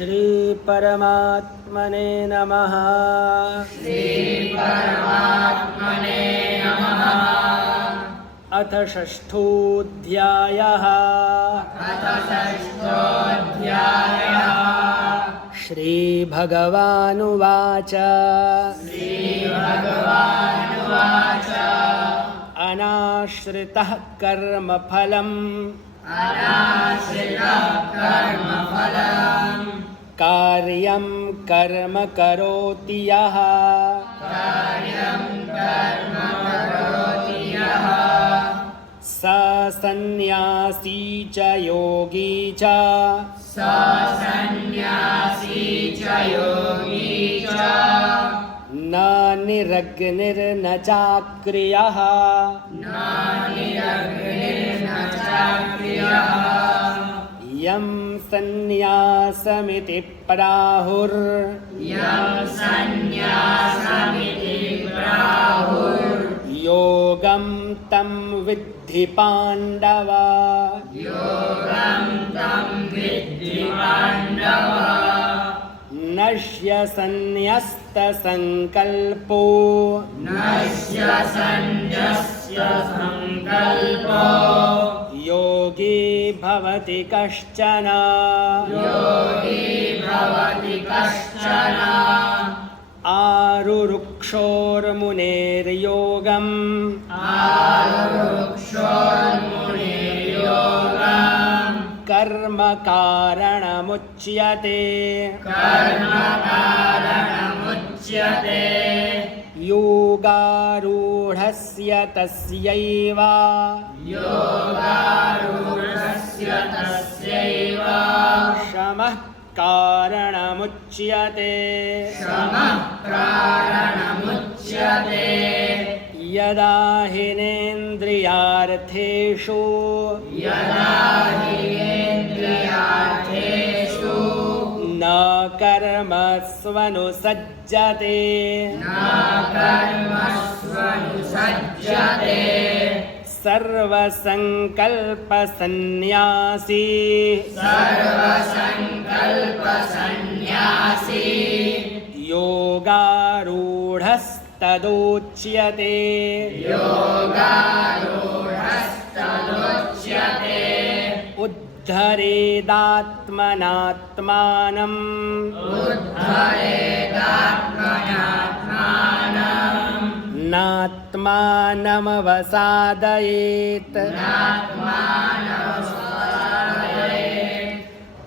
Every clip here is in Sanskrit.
श्री परमात्मने नमः। श्री परमात्मने नमः। अथ षष्ठोऽध्यायः। श्रीभगवानुवाच। अनाश्रितः कर्मफलम् कार्यं कर्म करोति यः स सन्न्यासी च योगी च न निरग्निर्न चाक्रियः यं सन्न्यासमिति प्राहुर् योगं तं विद्धि पाण्डव। नश्य सन्न्यस्तसङ्कल्पो योगी भवति कश्चन। आरुरुक्षोर्मुनेर्योगम् कर्म कारणमुच्यते। योगारूढस्य तस्यैव शमः कारणमुच्यते। यदा हिनेन्द्रियार्थेषु न कर्मस्वनुसज्जते सर्वसंकल्पसन्न्यासी योगारूढस्तदोच्यते। उद्धरेदात्मनात्मानं नात्मानमवसादयेत्।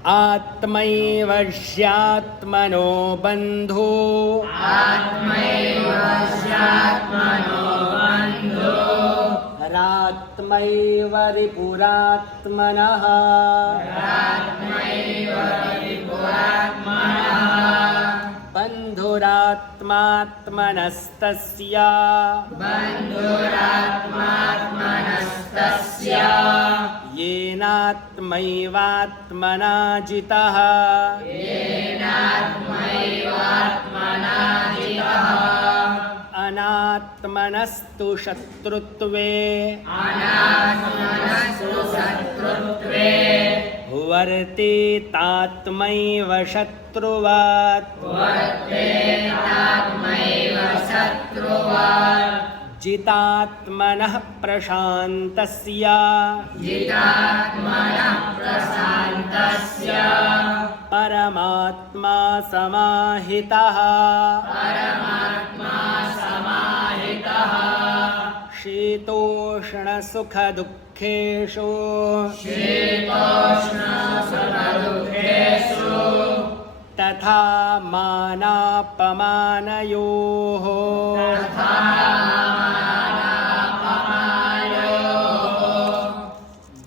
आत्मैव ह्यात्मनो बन्धो रात्मैव रिपुरात्मनः। बन्धुरात्मात्मनस्तस्य येनात्मैवात्मना जितः। अनात्मनस्तु शत्रुत्वे वर्तेतात्मैव शत्रुवत्। जितात्मनः प्रशान्तस्य परमात्मा समाहितः। शीतोष्णसुखदुःखेषु तथा मानापमानयोः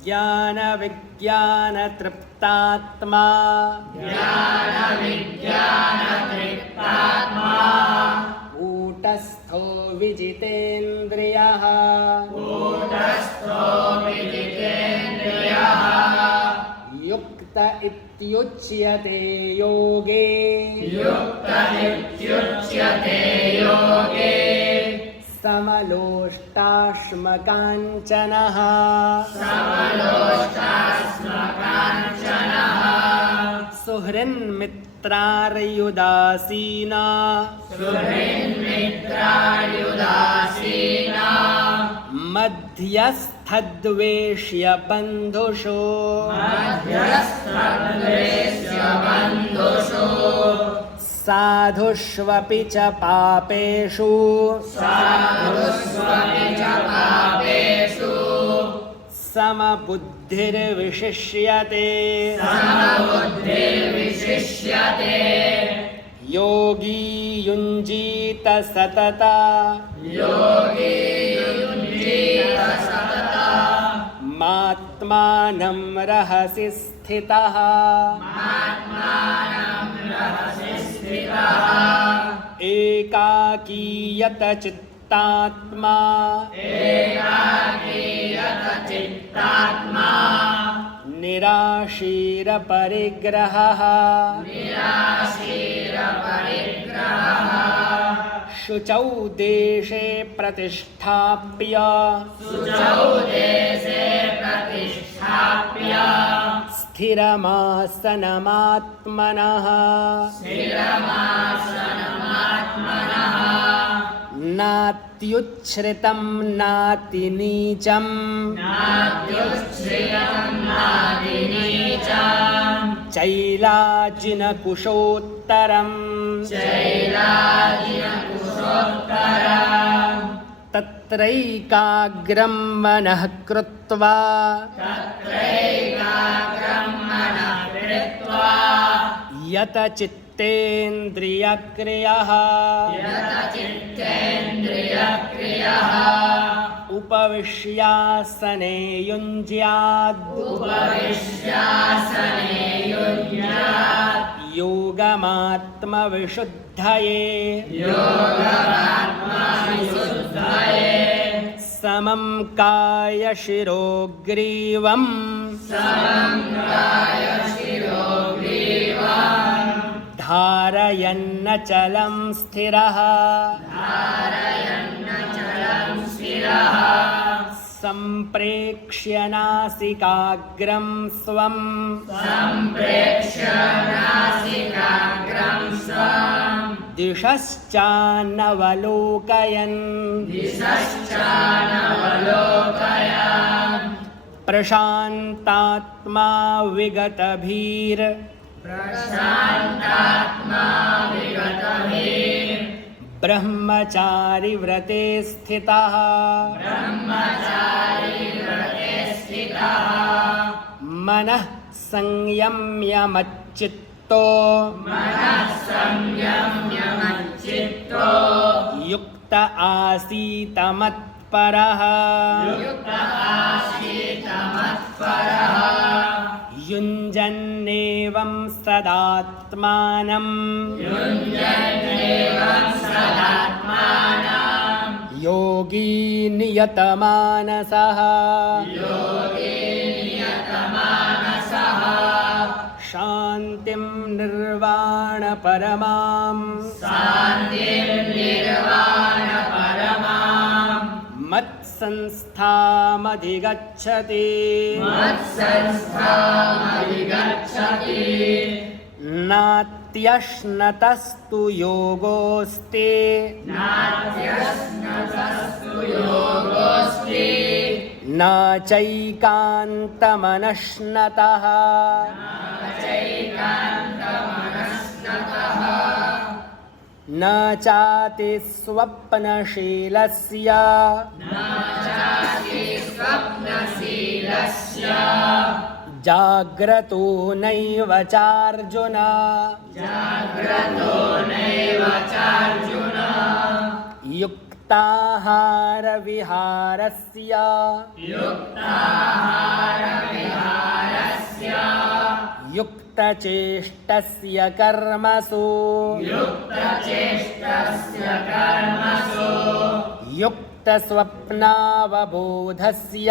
ज्ञानविज्ञानतृप्तात्मा कूटस्थो विजितेन्द्रियः युक्त इत्युच्यते योगे समलोष्टाश्मकाञ्चनः सुहृन्मित्रार्युदासीना सुहृन्मित्रार्युदासीना मध्यस्थद्वेष्य बन्धुषु मध्यस्थद्वेष्य बन्धुषु साधुष्वपि च पापेषु साधुष्वपि च पापेषु समबुद्धिर्विशिष्यते समबुद्धिर्विशिष्यते योगी युञ्जीत सतता योगी युञ्जीत सतता मात्मानं रहसि स्थितः आत्मानं रहसि स्थितः एकाकीयत चित्तात्मा एकाकीयत चित्तात्मा निराशीरपरिग्रहः निराशीरपरिग्रहः शुचौ देशे प्रतिष्ठाप्य शुचौ देशे प्रतिष्ठाप्य स्थिरमासनमात्मनः स्थिरमासनमात्मनः नात्युच्छ्रितं नातिनीचं नात्युच्छ्रितं नातिनीचं चैलाजिनकुशोत्तरम् चैलाजिनकुशोत्तरम् तत्रैकाग्रं मनः कृत्वा तत्रैकाग्रं मनः कृत्वा यतचित्तेन्द्रियक्रियः यतचित्तेन्द्रियक्रियः उपविश्यासने युञ्ज्याद् उपविश्यासने युञ्ज्यात् योगमात्मविशुद्धये योगमात्मविशुद्धये समं कायशिरोग्रीवम् समं कायशिरोग्रीवम् धारयन्नचलं स्थिरः धारयन्नचलं स्थिरः सम्प्रेक्ष्य नासिकाग्रं स्वम् सम्प्रेक्ष्य नासिकाग्रं स्वम् दिशश्चानवलोकयन् दिशश्चानवलोकयन् प्रशान्तात्मा विगतभीर् प्रशान्तात्मा विगतभीर् ब्रह्मचारी व्रते स्थितः ब्रह्मचारी व्रते स्थितः मनः संयम्य मच्चित्तो मनः संयम्य मच्चित्तो युक्त आसीत मत्परः युक्त आसीत मत्परः युञ्जन्नेवं सदात्मानं युञ्जन्नेवं सदात्मानं योगी नियतमानसः योगी नियतमानसः शान्तिं निर्वाणपरमां शान्तिं निर्वाणपरमां मत्संस्थामधिगच्छति मत्संस्थामधिगच्छति नात्यश्नतस्तु योगोऽस्ति नात्यश्नतस्तु योगोऽस्ति न चैकान्तमनश्नतः चैकान्तमनस्नतः न चातिस्वप्नशीलस्य न चाति स्वप्नशीलस्य जाग्रतो नैव चार्जुन जाग्रतो नैव चार्जुन युक्ताहारविहारस्य युक्ताहारविहारस्य युक्तचेष्टस्य कर्मसु युक्तचेष्टस्य कर्मसु युक्तस्वप्नावबोधस्य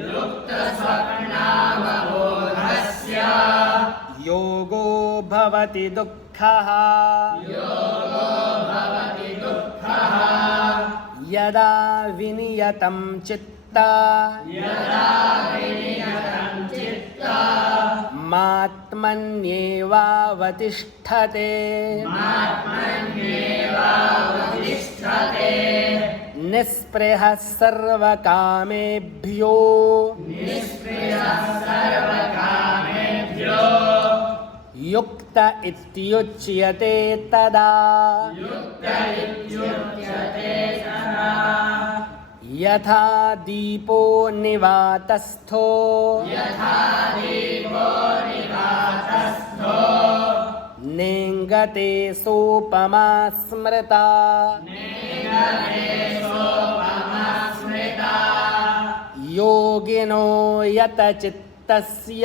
युक्तस्वप्नावबोधस्य योगो भवति दुःखः योगो भवति दुःखः यदा विनियतं चित्त यदा विनियतं चित्त मात्मन्येवावतिष्ठते निःस्पृहः सर्वकामेभ्यो युक्त इत्युच्यते तदा यथा दीपो निवातस्थो नेङ्गते सोपमा स्मृता योगिनो यतचित्तस्य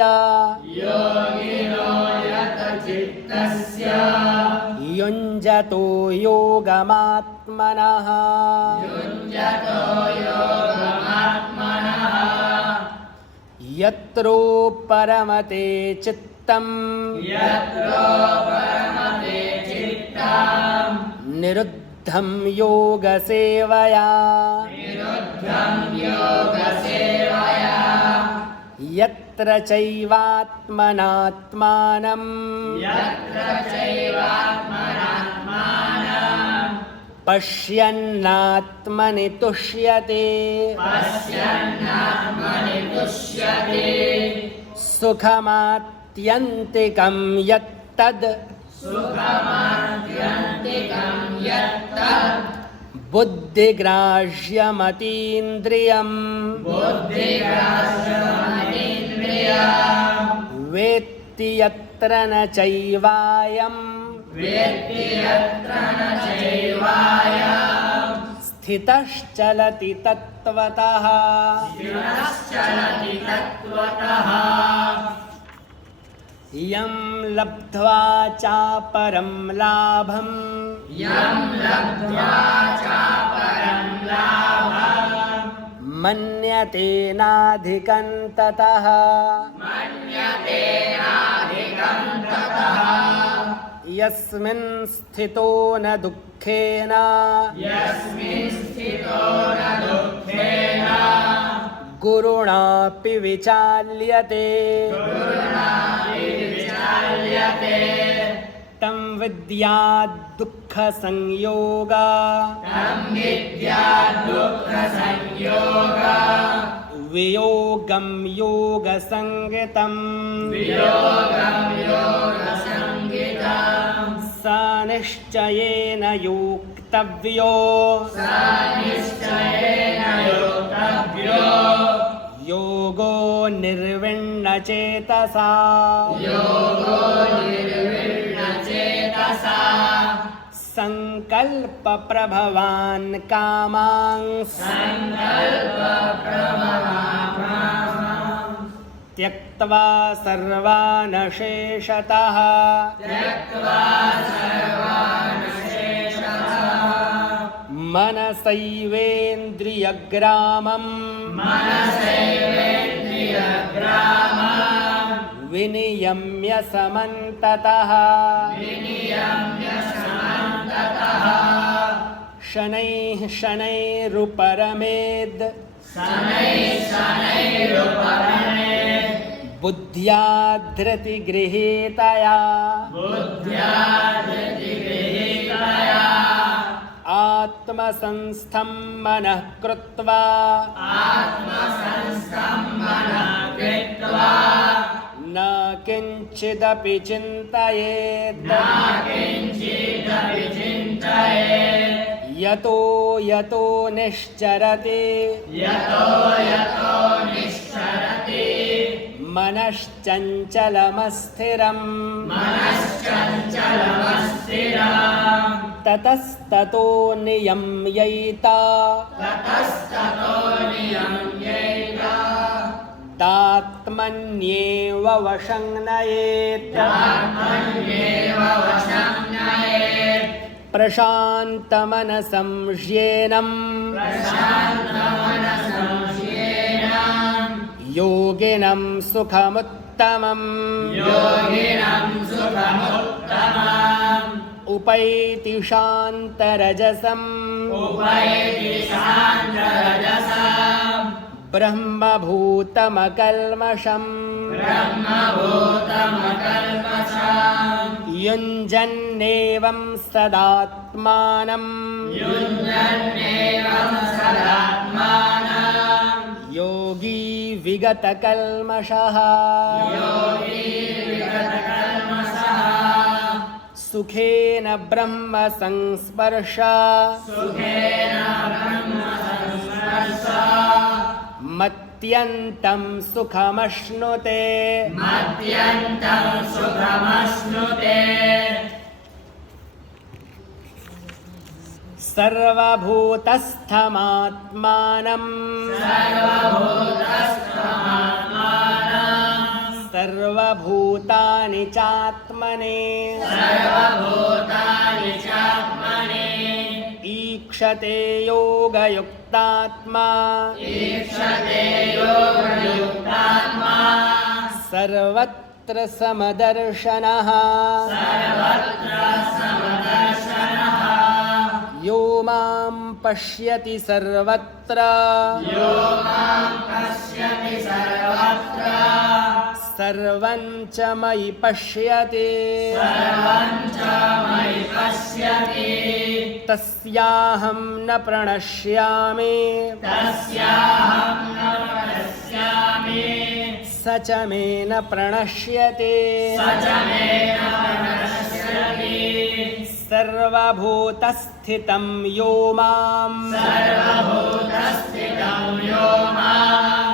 युञ्जतो योगमात्मनः यत्रो परमते चित्तम् निरुद्धं योगसेवया यत्र चैवात्मनात्मानं पश्यन्नात्मनि तुष्यते सुखमात्यन्तिकं यत्तद् बुद्धिग्राह्यमतीन्द्रियम् वेत्ति यत्र न चैवायम् स्थितश्चलति तत्त्वतः यं लब्ध्वा चापरं लाभम् मन्यते नाधिकं ततः यस्मिन् स्थितो न दुःखेन गुरुणापि विचाल्यते तं विद्यात् दुःखसंयोगा वियोगं योगसंज्ञितम् स निश्चयेन योक्तव्यो योगो निर्विण्णचेतसा संकल्पप्रभवान् कामांस् त्यक्त्वा सर्वान् शेषतः मनसैवेन्द्रियग्रामम् विनियम्य समन्ततः शनैः शनैरुपरमेद् बुद्ध्या धृतिगृहीतया आत्मसंस्थं मनः कृत्वा न किञ्चिदपि चिन्तयेत् यतो यतो निश्चरति मनश्चञ्चलमस्थिरम् ततस्ततो नियम्यैता तात्मन्येव वशं नयेत् प्रशान्तमनसं ह्येनं योगिनं सुखमुत्तमम् उपैति शान्तरजसम् ब्रह्मभूतमकल्मषम् ब्रह्मभूतमकल्मषाम् युञ्जन्नेवं सदात्मानं युञ्जन्नेवं सदात्मानं योगी विगतकल्मषः योगी विगतकल्मषः सुखेन ब्रह्म संस्पर्श सुखेन ब्रह्मसंस्पर्श मत्यन्तं सुखमश्नुते मत्यन्तं सुखमश्नुते सर्वभूतस्थमात्मानं सर्वभूतस्थमात्मानं सर्वभूतानि चात्मने सर्वभूतानि चात्मने ईक्षते योगयुक्तात्मा ईक्षते योगयुक्तात्मा सर्वत्र समदर्शनः सर्वत्र समदर्शनः यो मां पश्यति सर्वत्र यो मां पश्यति सर्वत्र सर्वं च मयि पश्यति सर्वं च मयि पश्यति तस्याहं न प्रणश्यामि तस्याहं न प्रणश्यामि स च मे न प्रणश्यति स च मे न प्रणश्यति सर्वभूतस्थितं यो मां सर्वभूतस्थितं यो मां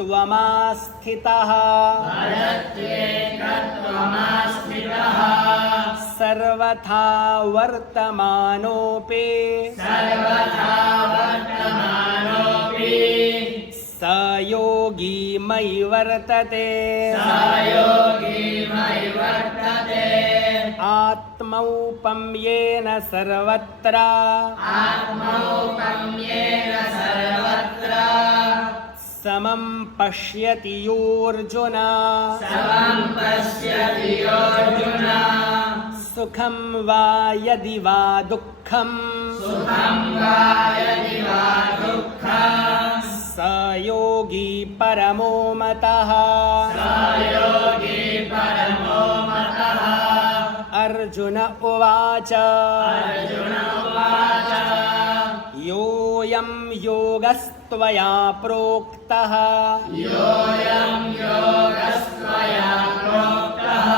भजत्येकत्वमास्थितः भजत्येकत्वमास्थितः सर्वथा वर्तमानोऽपि सर्वथा वर्तमानोऽपि स योगी मयि वर्तते स योगी मयि वर्तते आत्मौपम्येन सर्वत्र आत्मौपम्येन सर्वत्र समं पश्यति योऽर्जुन समं पश्यति योऽर्जुन सुखं वा यदि वा दुःखं सुखं वा यदि वा दुःखं स योगी परमो मतः स योगी परमो मतः अर्जुन उवाच अर्जुन उवाच योऽयं योगस्त्वया प्रोक्तः योऽयं योगस्त्वया प्रोक्तः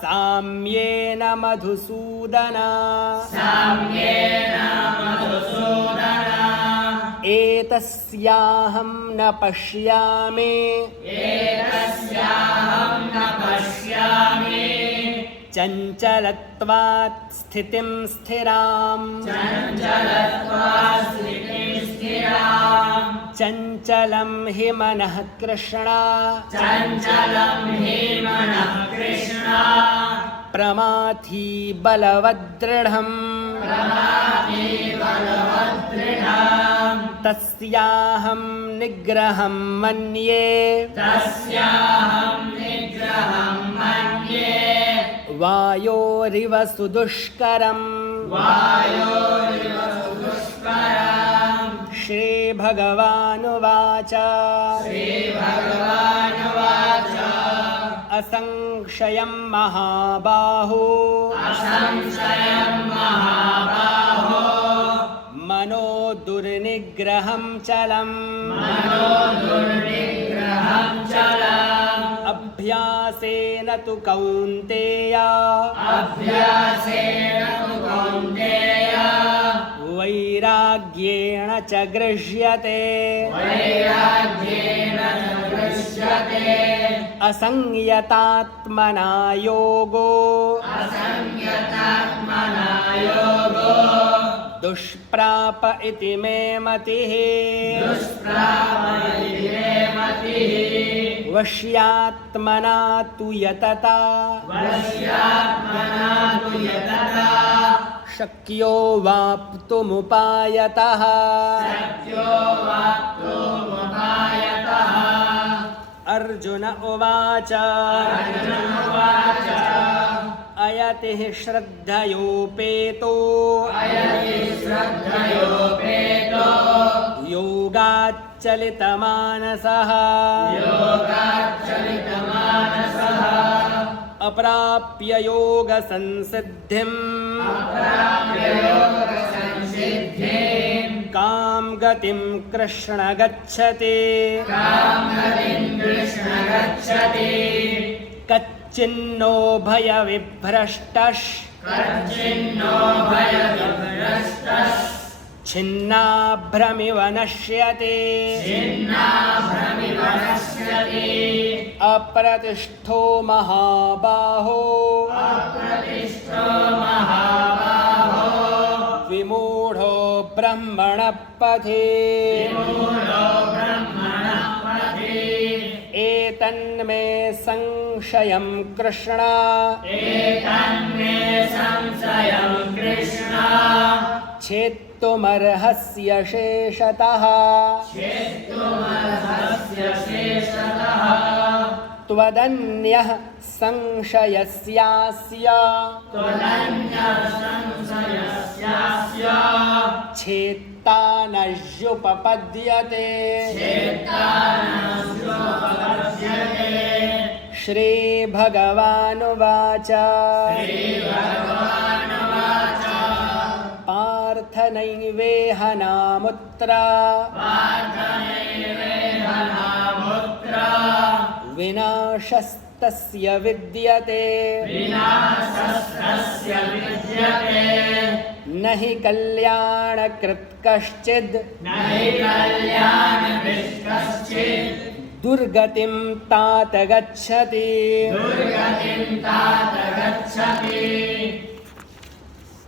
साम्येन मधुसूदन साम्येन मधुसूदन एतस्याहं न पश्यामि एतस्याहं न पश्यामि चञ्चलत्वात् स्थितिं स्थिरां चञ्चलत्वात् स्थितिं स्थिरां चञ्चलं हि मनः कृष्ण चञ्चलं हि मनः कृष्ण प्रमाथि बलवद्दृढम् प्रमाथि बलवद्दृढम् तस्याहं निग्रहं मन्ये तस्याहं निग्रहं मन्ये वायोरिव सुदुष्करम् वायोरिव सुदुष्करम् श्रीभगवानुवाच श्रीभगवानुवाच असंशयं महाबाहो असंशयं महाबाहो मनो दुर्निग्रहं चलम् मनो दुर्निग्रहं चलम् अभ्यासेन तु कौन्तेय अभ्यासेन तु कौन्तेय वैराग्येण च गृह्यते वैराग्येन च गृह्यते असंयतात्मना योगो असंयतात्मना योगो दुष्प्राप इति मे मतिः दुष्प्रापयति मे मतिः वश्यात्मना तु यतता वश्यात्मना तु यतता शक्यो वाप्तुमुपायतः शक्यो वाप्तुमुपायतः अर्जुन उवाच अर्जुन उवाच अयतिः श्रद्धयोपेतो अयति श्रद्धयोपेतो योगाच्च योगाच्चलितमानसः अप्राप्य योगसंसिद्धिम् कां गतिं कृष्ण गच्छति कच्चिन्नो भयविभ्रष्टः छिन्नाभ्रमिव नश्यति अप्रतिष्ठो महाबाहो विमूढो ब्रह्मणः पथि एतन्मे संशयं कृष्ण छेत्तुमर्हस्य शेषतः त्वदन्यः संशयस्यास्य छेत्ता नह्युपपद्यते श्रीभगवानुवाच पार्थ नैवेह नामुत्र विनाशस्तस्य विद्यते न हि कल्याणकृत् कश्चिद् दुर्गतिं तात गच्छति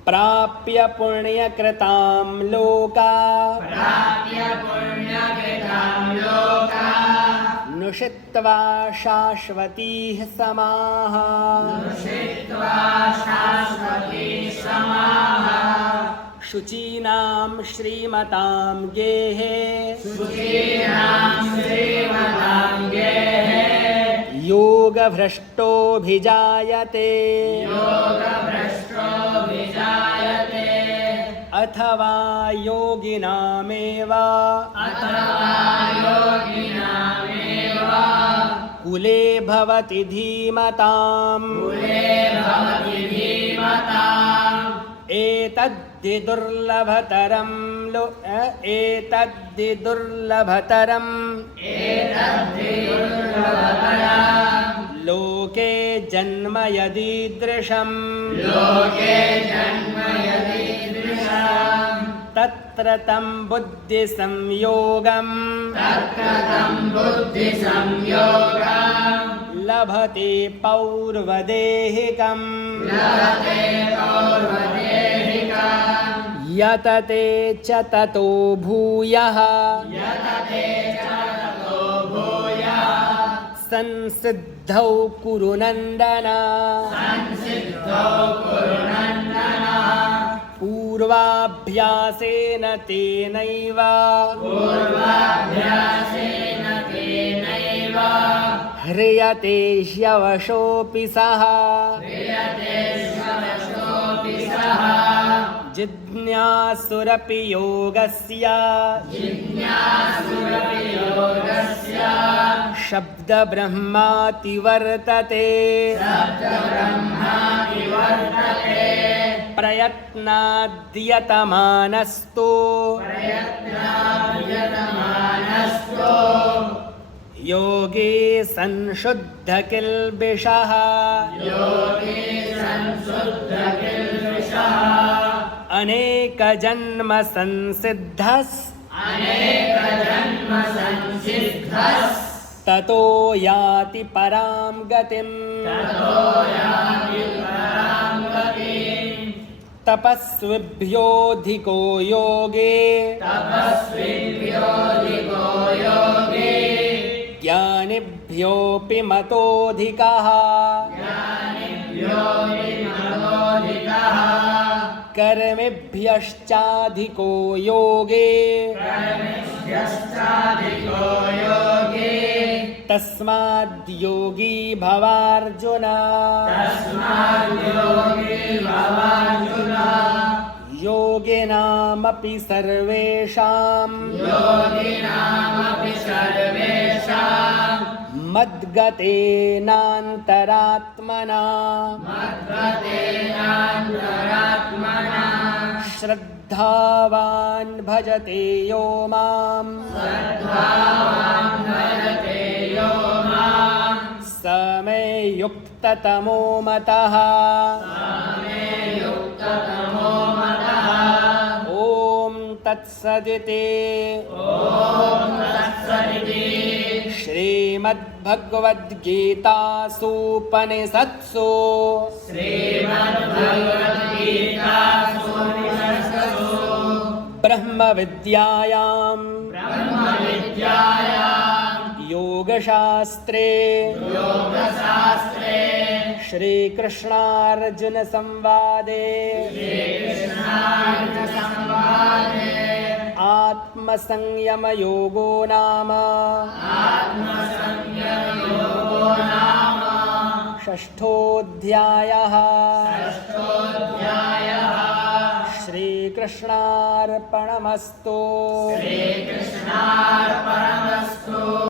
प्राप्य पुण्यकृतां लोका नुषित्वा शाश्वतीः समाः शुचीनां श्रीमतां गेहे योगभ्रष्टोऽभिजायते अथवा योगिनामेव कुले भवति धीमताम् एतद्धि दुर्लभतरं लोके जन्म यदीदृशम् तत्र तं बुद्धिसंयोगम् लभते पौर्वदेहिकम् यतते च ततो भूयः संसिद्धौ कुरु नन्दन पूर्वाभ्यासेन तेनैव ह्रियते ह्यवशोऽपि सः जिज्ञासुरपि योगस्य शब्दब्रह्माति वर्तते प्रयत्नाद्यतमानस्तु योगी संशुद्धकिल्बिषः अनेकजन्म संसिद्धः ततो याति परां गतिम् तपस्विभ्योऽधिको योगे ज्ञानिभ्योऽपि मतोऽधिकः कर्मिभ्यश्चाधिको योगे तस्माद्योगी भवार्जुन योगिनाम योगिनामपि सर्वेषां योगिनामपि सर्वेषां मद्गतेनान्तरात्मना मद्गतेनान्तरात्मना श्रद्धावान् भजते यो माम् श्रद्धावान् भजते यो माम् स मे युक्ततमो मतः मे युक्ततमो मतः ॐ तत्सदिति ॐ तत्सदिति श्रीमद्भगवद्गीतासूपनिषत्सु श्रीमद्भगवद्गीतासु ब्रह्मविद्यायां ब्रह्मविद्यायां योगशास्त्रे योगशास्त्रे श्रीकृष्णार्जुनसंवादे कृष्णार्जुनसंवादे आत्मसंयमयोगो नाम आत्मसंयमयोगो नाम षष्ठोऽध्यायः। षष्ठोऽध्यायः। श्रीकृष्णार्पणमस्तु।